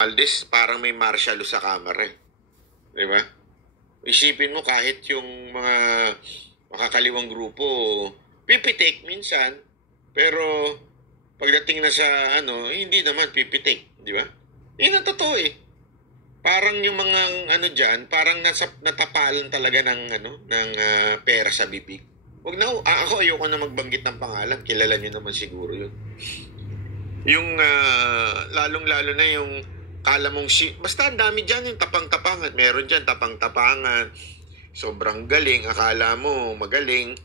Valdez, parang may martial law sa kamera eh. Di ba? Isipin mo kahit yung mga makakaliwang grupo, pipitik minsan, pero pagdating na sa hindi naman pipitik, di ba? Yun ang totoo eh. Parang yung mga dyan, parang natapalan talaga ng pera sa bibig. Wag na, ako ayoko na magbanggit ng pangalan, kilala niyo naman siguro yun. Yung lalong-lalo na yung kala mong basta ang dami dyan yung tapang-tapangan. Meron dyan tapang-tapangan. Sobrang galing. Akala mo magaling.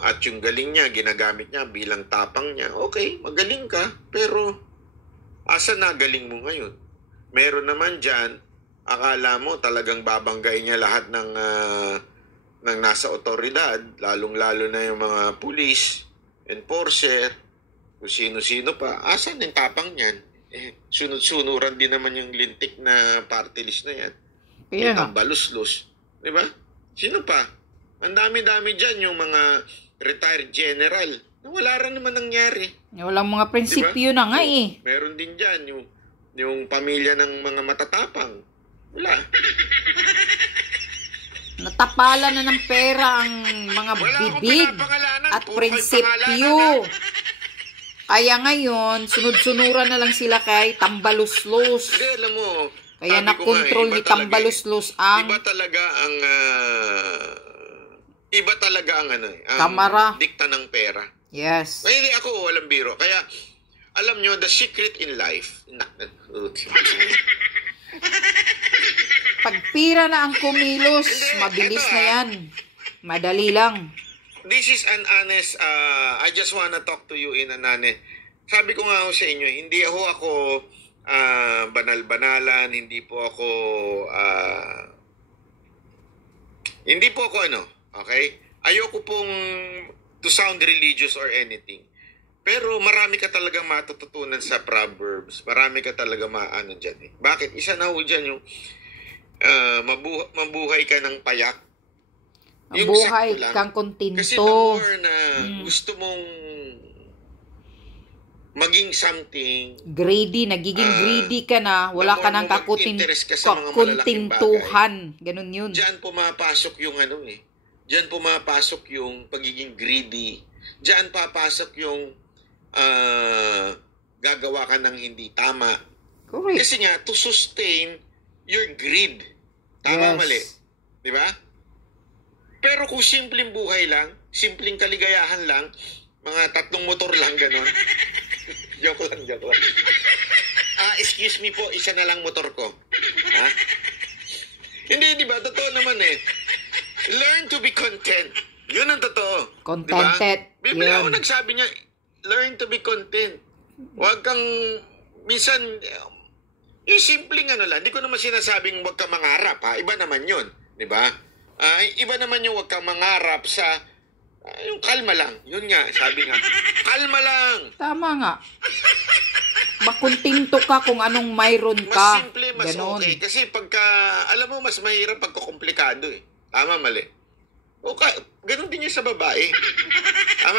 At yung galing niya, ginagamit niya bilang tapang niya. Okay, magaling ka. Pero, asa na galing mo ngayon? Meron naman dyan, akala mo talagang babanggain niya lahat ng nasa otoridad. Lalong-lalo na yung mga pulis, enforcer, kung sino-sino pa. Asan yung tapang niyan? Sunod-sunuran din naman yung lintik na party list na yan. Yeah. Ang baluslos. Diba? Sino pa? Ang dami-dami dyan yung mga retired general na wala rin naman nangyari. Walang mga prinsipyo na nga eh. Meron din dyan yung pamilya ng mga matatapang. Wala. Natapalan na ng pera ang mga bibig at prinsipyo. Kaya ngayon, sunod-sunuran na lang sila kay Tambaluslos. Hindi, alam mo, kaya nakontrol ni Tambaluslos ang... Iba talaga ang Kamara. Dikta ng pera. Yes. Kaya hindi ako walang biro. Kaya, alam nyo, the secret in life... Pagpira na ang kumilos, mabilis na yan. Madali lang. This is an honest, I just wanna talk to you in an honest. Sabi ko nga sa inyo, hindi ako banal-banalan, hindi po ako okay? Ayoko pong to sound religious or anything. Pero marami ka talagang matututunan sa Proverbs. Marami ka talaga dyan eh. Bakit? Isa na ho dyan yung mabuhay ka ng payak. Mabuhay kang kontento. Kasi the more na gusto mong maging something, nagiging greedy ka na, wala ka nang kakuntintuhan. Ganun yun. Diyan pumapasok yung Diyan pumapasok yung pagiging greedy. Diyan papasok yung gagawa ka ng hindi tama. Correct. Kasi nga, to sustain your greed. Tama, mali. Di ba? Pero kung simpleng buhay lang, simpleng kaligayahan lang, mga 3 motor lang, gano'n. joke lang. Excuse me po, isa na lang motor ko. Ha? Hindi, di ba? Totoo naman eh. Learn to be content. Yun ang totoo. Contented. Diba? Biblia ako nagsabi niya, learn to be content. Huwag kang, minsan, yung simpleng lang. Hindi ko naman sinasabing huwag kang mangarap, ha? Iba naman yun. Di ba? Iba naman yung huwag kang mangarap sa yung kalma lang. Yun nga, sabi nga. Kalma lang. Tama nga. Makuntinto ka kung anong mayroon ka. Mas simple, mas ganon. Okay. Kasi pagka, alam mo, mas mahirap pagka komplikado eh. Tama, mali. Okay, ganun din yung sa babae. Tama.